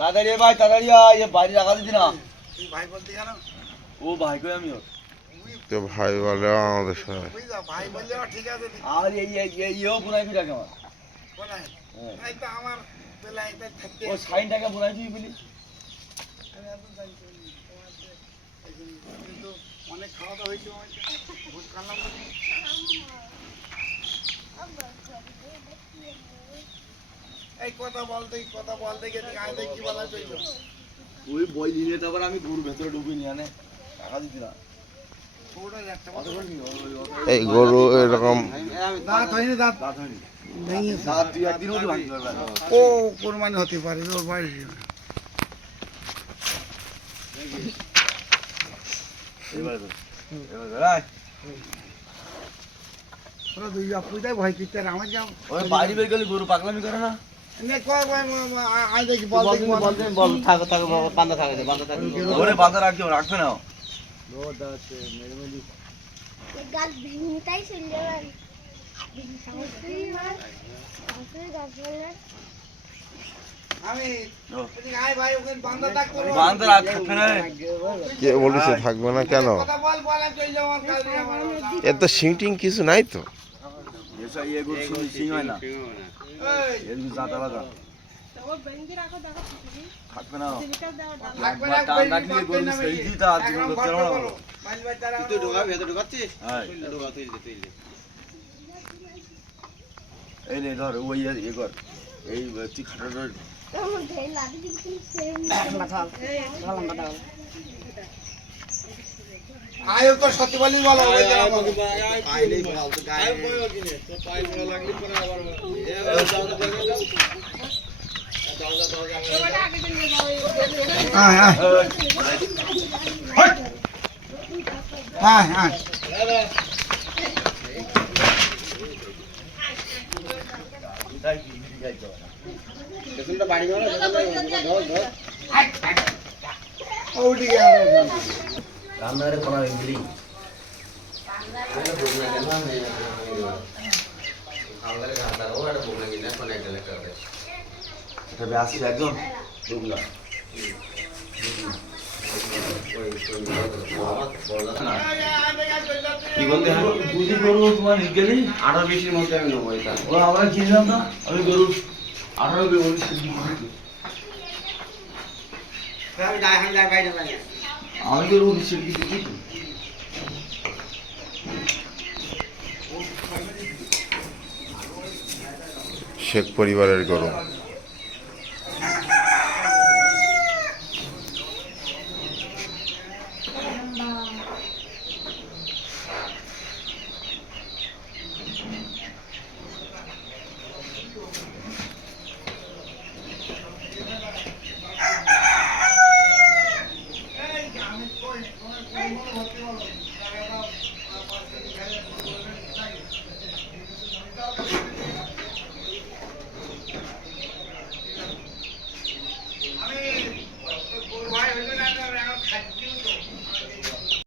তাড়াতাড়ি ভাই তাড়াতাড়ি আয় এ বাড়ি রাখা দিতি না। ভাই বলতে কেন ও ভাই কই আমি ওর? তো ভাই বলে আমাদের আছে আর এই ইয়েও ফিরা কেমন বলি অনেক খাওয়া দাওয়া হয়েছে ভোজ এই কথা বলতে কথা বলতে গেছি কি বলা চলল ওই বই নিয়ে তারপর আমি গরুর ভেতরে ঢুকি নিয়ে আনে টাকা দিতি না। এই গরু এরকম। ও কোরবানি হতে পারে ওর বাড়ি বের গেলে গরু না? গাছ চলে রাখ থাকবে না। কে বলেছে থাকবে না কেন? কথা বল বল আমি চলে যাব কাল আমার এত সিংটিং কিছু নাই তো। এসব ইয়ে সিং- হয় না। জাতা বাজা থাকবে না ও। থাকবে বা না টান বেশি রাখলে থাকবে গরু সেই দিতে আর জীবন করতে পারব না। করো। মাইল বাই তারা তুই ঢোকা ভেতর ঢোকাচ্ছিস হ্যাঁ। ঢোকা তুই তুই এই নে ধর ওই ইয়ে ইয়ে কর এই তুই খাটাটা তখন ঢেল লাগে কিন্তু সেম আয় তো সত্যি বলি বলো ওই যে আমার- পাইলেই বল তো গায়ে তো লাগলি পরে আবার হ্যাঁ হ্যাঁ হ্যাঁ হ্যাঁ পেছনটা বাড়ি মারা ধর ধর ওদিকে আরও রান্নারে করা হয়েছিলি এটা ব্যাসি একদম। ডুবলা কি বলতে হয়? বুঝি গরু তোমার গেলি আঠারো বিশের মধ্যে আমি নেব এটা। ও আমরা কিনলাম না? আমি গরু আঠারো আমি গরু উনিশ দিচ্ছি শেখ পরিবারের গরু।